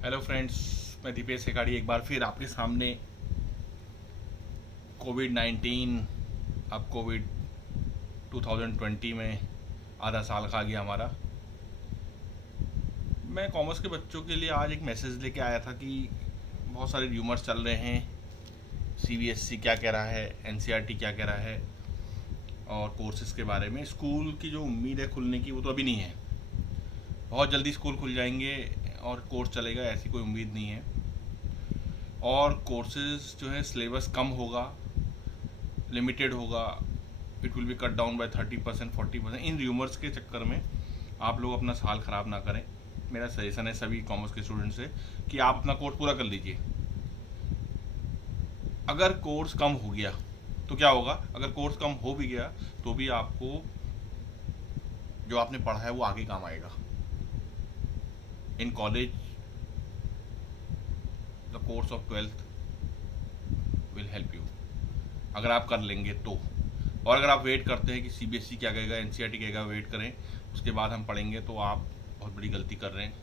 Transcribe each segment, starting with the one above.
Hello friends, मैं दीपेश सेखाड़ी एक बार फिर आपके सामने कोविड-19 अब कोविड 2020 में आधा साल खा गया हमारा। मैं कॉमर्स के बच्चों के लिए आज एक मैसेज लेके आया था कि बहुत सारे र्यूमर्स चल रहे हैं। सीबीएसई क्या कह रहा है, एनसीईआरटी क्या कह रहा है और कोर्सेज के बारे में। स्कूल की जो उम्मीद है खुलने की वो तो अभी नहीं है। बहुत जल्दी स्कूल खुल जाएंगे और कोर्स चलेगा, ऐसी कोई उम्मीद नहीं है। और कोर्सेज जो है सिलेबस कम होगा, लिमिटेड होगा, it will be cut down by 30% 40%। In rumours के चक्कर में आप लोग अपना साल ख़राब ना करें। मेरा सजेशन है सभी कॉमर्स के स्टूडेंट से कि आप अपना कोर्स पूरा कर लीजिए। अगर कोर्स कम हो गया तो क्या होगा, अगर कोर्स कम हो भी गया तो भी आपको जो आपने पढ़ा है वो आगे काम आएगा। In college the course of 12th will help you, अगर आप कर लेंगे तो। और अगर आप वेट करते हैं कि सीबीएसई क्या कहेगा, एनसीईआरटी कहेगा, वेट करें उसके बाद हम पढ़ेंगे, तो आप बहुत बड़ी गलती कर रहे हैं।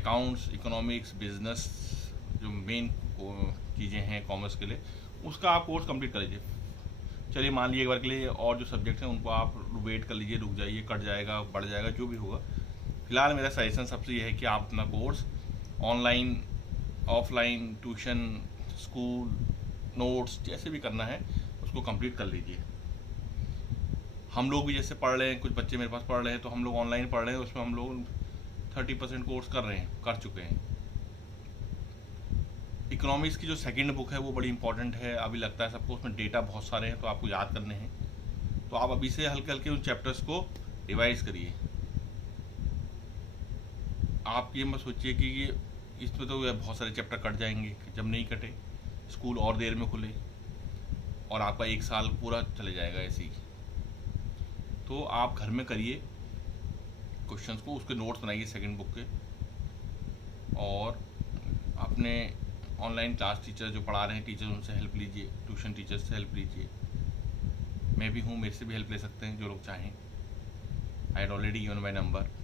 अकाउंट्स, इकोनॉमिक्स, बिजनेस जो मेन चीज़ें हैं कॉमर्स के लिए, उसका आप कोर्स कंप्लीट कर लीजिए। चलिए मान लीजिए एक बार के लिए और जो सब्जेक्ट्स हैं उनको आप वेट कर लीजिए, रुक जाइए, कट जाएगा, बढ़ जाएगा, जो भी होगा। फिलहाल मेरा सजेशन सबसे ये है कि आप अपना course online, offline, tuition, school, notes जैसे भी करना है उसको कंप्लीट कर लीजिए। हम लोग भी जैसे पढ़ रहे हैं, कुछ बच्चे मेरे पास पढ़ रहे हैं तो हम लोग ऑनलाइन पढ़ रहे हैं, उसमें हम लोग 30% कोर्स कर रहे हैं, कर चुके हैं। इकोनॉमिक्स की जो सेकंड बुक है वो बड़ी इंपॉर्टेंट है, अभी लगता है सबको, उसमें डेटा बहुत सारे हैं तो आपको याद करने हैं। तो आप अभी से हल्के हल्के उन चैप्टर्स को रिवाइज करिए। आप ये मत सोचिए कि इसमें तो बहुत सारे चैप्टर कट जाएंगे, जब नहीं कटे स्कूल और देर में खुले और आपका एक साल पूरा चले जाएगा ऐसे ही। तो आप घर में करिए क्वेश्चंस को, उसके नोट्स बनाइए सेकंड बुक के, और अपने ऑनलाइन क्लास टीचर जो पढ़ा रहे हैं टीचर उनसे हेल्प लीजिए, ट्यूशन टीचर से हेल्प लीजिए। मैं भी हूँ, मेरे से भी हेल्प ले सकते हैं जो लोग चाहें। I had already given my number.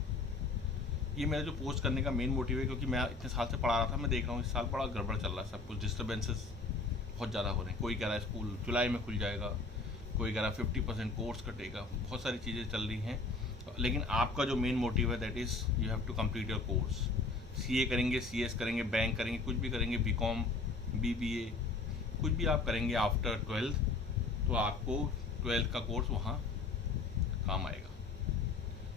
ये मेरा जो पोस्ट करने का मेन मोटिव है क्योंकि मैं इतने साल से पढ़ा रहा था, मैं देख रहा हूँ इस साल बड़ा गड़बड़ चल रहा है, सब कुछ डिस्टर्बेंसेस बहुत ज़्यादा हो रहे हैं। कोई कह रहा है स्कूल जुलाई में खुल जाएगा, कोई कह रहा है 50% कोर्स कटेगा, बहुत सारी चीज़ें चल रही हैं। लेकिन आपका जो मेन मोटिव है that is you have to complete your course. CA करेंगे, सीएस करेंगे, बैंक करेंगे, कुछ भी करेंगे, बीकॉम, बीबीए, कुछ भी आप करेंगे आफ्टर 12th, तो आपको 12th का कोर्स वहाँ काम आएगा।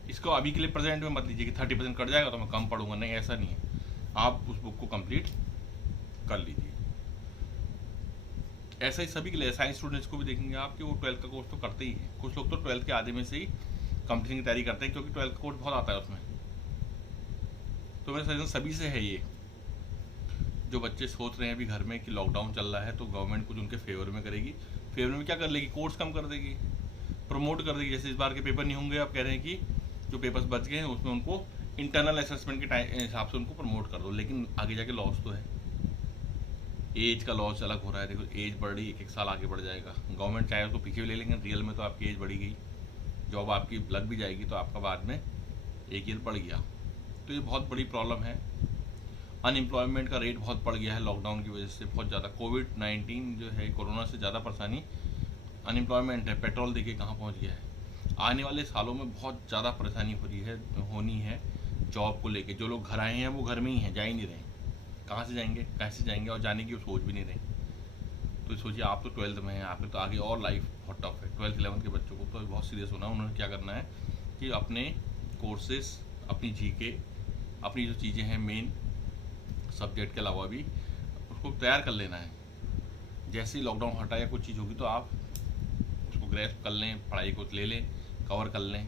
इसको अभी के लिए प्रेजेंट में मत लीजिए कि 30% कट जाएगा तो मैं कम पढ़ूंगा, नहीं, ऐसा नहीं है। आप उस बुक को कंप्लीट कर लीजिए। ऐसा ही सभी के लिए, साइंस स्टूडेंट्स को भी देखेंगे आप कि वो 12th का कोर्स तो करते ही हैं। कुछ लोग तो 12th के आधे में से ही कंपटीशन की तैयारी करते हैं क्योंकि 12th का कोर्स बहुत आता है उसमें। तो मेरा सजेशन सभी से है ये, जो बच्चे सोच रहे हैं अभी घर में कि लॉकडाउन चल रहा है तो गवर्नमेंट कुछ उनके फेवर में करेगी। फेवर में क्या कर लेगी, कोर्स कम कर देगी, प्रमोट कर देगी। जैसे इस बार के पेपर नहीं होंगे, आप कह रहे हैं कि जो पेपर्स बच गए हैं उसमें उनको इंटरनल असेसमेंट के हिसाब से उनको प्रमोट कर दो, लेकिन आगे जाके लॉस तो है। एज का लॉस अलग हो रहा है, देखो एज बढ़ रही, एक एक साल आगे बढ़ जाएगा। गवर्नमेंट चाहे उसको पीछे भी ले लेंगे, रियल में तो आपकी एज बढ़ी गई, जॉब आपकी लग भी जाएगी तो आपका बाद में एक ईयर बढ़ गया। तो ये बहुत बड़ी प्रॉब्लम है। अनएम्प्लॉयमेंट का रेट बहुत बढ़ गया है लॉकडाउन की वजह से, बहुत ज़्यादा। कोविड-19 जो है, कोरोना से ज़्यादा परेशानी अनएम्प्लॉयमेंट है। पेट्रोल देखिए कहाँ पहुँच गया है। आने वाले सालों में बहुत ज़्यादा परेशानी होनी है जॉब को लेके। जो लोग घर आए हैं वो घर में ही हैं, जा ही नहीं रहे। कहाँ से जाएंगे, कैसे जाएंगे, और जाने की वो सोच भी नहीं रहे। तो सोचिए, आप तो 12th में हैं, आपने तो आगे और लाइफ बहुत टफ है। 12th 11th के बच्चों को तो बहुत सीरियस होना है। उन्होंने क्या करना है कि अपने कोर्सेस, अपनी जीके, अपनी जो चीज़ें हैं मेन सब्जेक्ट के अलावा भी उसको तैयार कर लेना है। जैसे ही लॉकडाउन हटा या कुछ चीज़ होगी तो आप उसको ग्रैस्प कर लें, पढ़ाई को ले लें, कवर कर लें।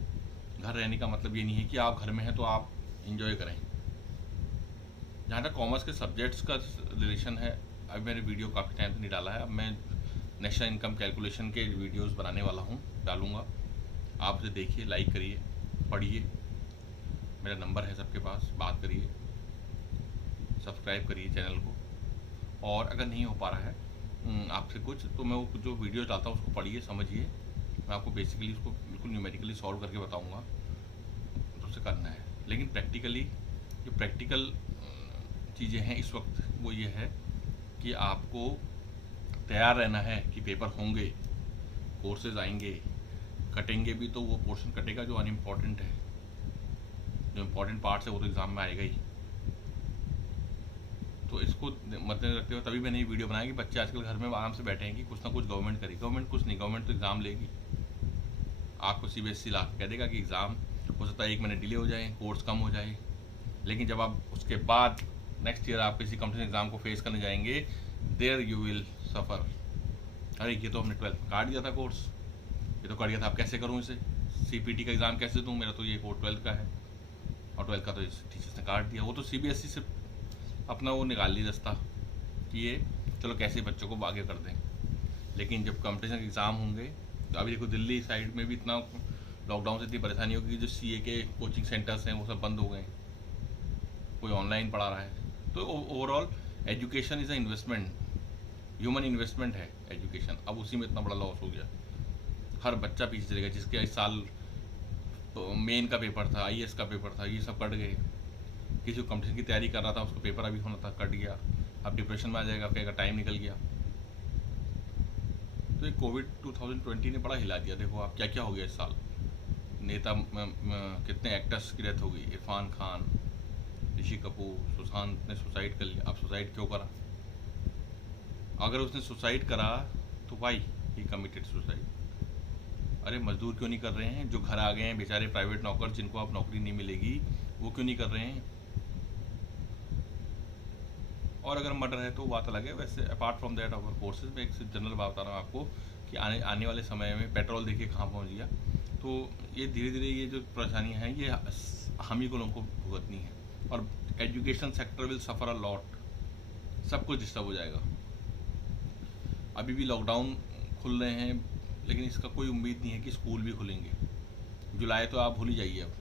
घर रहने का मतलब ये नहीं है कि आप घर में हैं तो आप इंजॉय करें। जहाँ तक कॉमर्स के सब्जेक्ट्स का रिलेशन है, अभी मैंने वीडियो काफ़ी टाइम से नहीं डाला है। अब मैं नेशनल इनकम कैलकुलेशन के वीडियोस बनाने वाला हूँ, डालूँगा। आप उसे देखिए, लाइक करिए, पढ़िए। मेरा नंबर है सबके पास, बात करिए, सब्सक्राइब करिए चैनल को। और अगर नहीं हो पा रहा है आपसे कुछ, तो मैं वो जो वीडियो डालता हूँ उसको पढ़िए, समझिए। मैं आपको बेसिकली उसको बिल्कुल न्यूमेरिकली सॉल्व करके बताऊँगा, तो उसे करना है। लेकिन प्रैक्टिकली जो प्रैक्टिकल चीज़ें हैं इस वक्त वो ये है कि आपको तैयार रहना है कि पेपर होंगे, कोर्सेज आएंगे, कटेंगे भी तो वो पोर्शन कटेगा जो अनइम्पॉर्टेंट है, जो इम्पोर्टेंट पार्ट्स है वो तो एग्ज़ाम में आएगा ही। तो इसको मद्देनजर रखते हुए तभी मैंने ये वीडियो बनाया कि बच्चे आजकल घर में आराम से बैठे हैं कि कुछ ना कुछ गवर्नमेंट करेगी। गवर्नमेंट कुछ नहीं, गवर्नमेंट तो एग्ज़ाम लेगी। आपको CBSE ला कह देगा कि एग्ज़ाम हो सकता है 1 महीने डिले हो जाए, कोर्स कम हो जाए, लेकिन जब आप उसके बाद नेक्स्ट ईयर आप किसी कॉम्पिटिशन एग्ज़ाम को फेस करने जाएंगे, देयर यू विल सफ़र। अरे ये तो हमने 12th में काट दिया था कोर्स, ये तो काट दिया था, अब कैसे करूँ इसे, CPT का एग्ज़ाम कैसे दूँ, मेरा तो ये कोर्स 12th का है और 12th का तो इस टीचर्स ने काट दिया। वो तो CBSE से अपना वो निकाल ली रास्ता कि ये चलो कैसे बच्चों को आगे कर दें। लेकिन जब कॉम्पिटिशन एग्ज़ाम होंगे तो अभी देखो दिल्ली साइड में भी इतना लॉकडाउन से इतनी परेशानी होगी, जो CA के कोचिंग सेंटर्स हैं वो सब बंद हो गए, कोई ऑनलाइन पढ़ा रहा है। तो overall education is a investment, human investment है एजुकेशन। अब उसी में इतना बड़ा लॉस हो गया, हर बच्चा पीछे चलेगा। जिसके इस साल तो मेन का पेपर था, IAS का पेपर था, ये सब कट गए। किसी कॉम्पिटिशन की तैयारी कर रहा था, उसका पेपर अभी होना था, कट गया, अब डिप्रेशन में आ जाएगा, कहेगा टाइम निकल गया। तो ये कोविड 2020 ने बड़ा हिला दिया। देखो आप क्या क्या हो गया इस साल, नेता कितने एक्टर्स की डेथ हो गई, इरफान खान, ऋषि कपूर, सुशांत ने सुसाइड कर लिया। अब सुसाइड क्यों करा? अगर उसने सुसाइड करा तो वाई ही कमिटेड सुसाइड? अरे मजदूर क्यों नहीं कर रहे हैं, जो घर आ गए हैं बेचारे प्राइवेट नौकर, जिनको अब नौकरी नहीं मिलेगी, वो क्यों नहीं कर रहे हैं? और अगर मर्डर है तो बात अलग है। वैसे apart from that our courses में एक जनरल बात बता रहा हूँ आपको कि आने वाले समय में पेट्रोल देखिए कहाँ पहुँच गया। तो ये धीरे धीरे ये जो परेशानियाँ हैं ये हम ही को लोगों को भुगतनी है, और education sector will suffer a lot, सब कुछ डिस्टर्ब हो जाएगा। अभी भी लॉकडाउन खुल रहे हैं, लेकिन इसका कोई उम्मीद नहीं है कि स्कूल भी खुलेंगे। जुलाई तो आप भूल ही जाइए, अब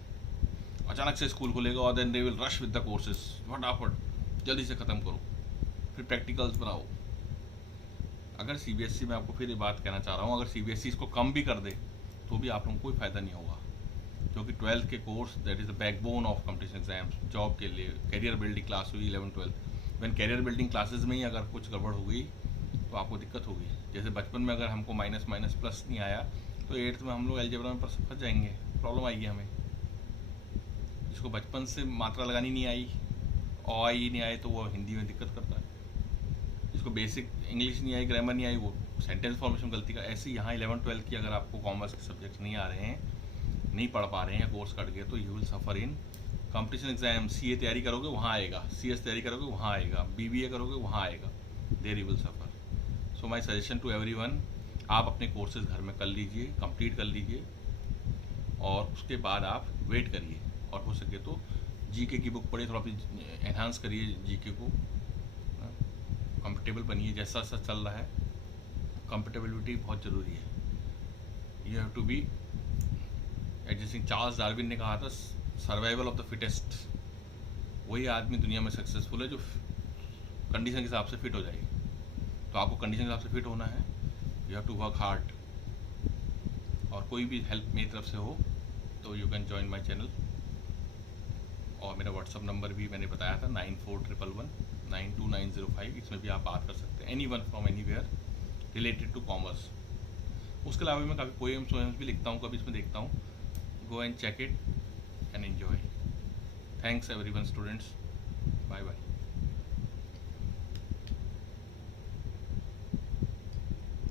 अचानक से स्कूल खुलेगा और then they will rush with the courses, फटाफट जल्दी से ख़त्म करो, फिर प्रैक्टिकल्स बनाओ। अगर CBSE में आपको फिर ये बात कहना चाह रहा हूँ, अगर CBSE इसको कम भी कर दे तो भी आप लोगों को कोई फ़ायदा नहीं होगा, क्योंकि 12th के course that is the backbone of competition exams. Job के लिए कैरियर बिल्डिंग क्लास हुई 11th-12th, van career building classes में ही अगर कुछ गड़बड़ हो गई तो आपको दिक्कत होगी। जैसे बचपन में अगर हमको माइनस प्लस नहीं आया तो 8th में हम लोग अलजेब्रा में फंस जाएंगे, प्रॉब्लम आएगी हमें। जिसको बचपन से मात्रा लगानी नहीं आई, आई नहीं आए, तो वो हिंदी में दिक्कत करता है। जिसको बेसिक इंग्लिश नहीं आई, ग्रामर नहीं आई, वो सेंटेंस फॉर्मेशन गलती का। ऐसे यहाँ 11th-12th की अगर आपको कॉमर्स के सब्जेक्ट नहीं आ रहे हैं, नहीं पढ़ पा रहे हैं, या कोर्स कट गए, तो you will suffer in competition exam. CA तैयारी करोगे वहाँ आएगा, CS तैयारी करोगे वहाँ आएगा, BBA करोगे वहाँ आएगा, there you will suffer. So my suggestion to everyone, आप अपने कोर्सेज घर में कर लीजिए, कंप्लीट कर लीजिए, और उसके बाद आप वेट करिए, और हो सके तो GK की बुक पढ़िए, थोड़ा एनहांस करिए GK को, कंफर्टेबल बनिए। जैसा सा चल रहा है कंफर्टेबिलिटी बहुत ज़रूरी है। You have to be adjusting. Charles Darwin ने कहा था सर्वाइवल ऑफ द फिटेस्ट। वही आदमी दुनिया में सक्सेसफुल है जो कंडीशन के हिसाब से फिट हो जाएगी। तो आपको कंडीशन के हिसाब से फिट होना है, you have to work hard. और कोई भी हेल्प मेरी तरफ से हो तो you can join my channel, और मेरा व्हाट्सअप नंबर भी मैंने बताया था 9411192905। इसमें भी आप बात कर सकते हैं, anyone from anywhere related to commerce. उसके अलावा मैं काफ़ी पोएम्स भी लिखता हूँ, कभी इसमें देखता हूँ। Go and check it and enjoy. Thanks everyone students, bye bye.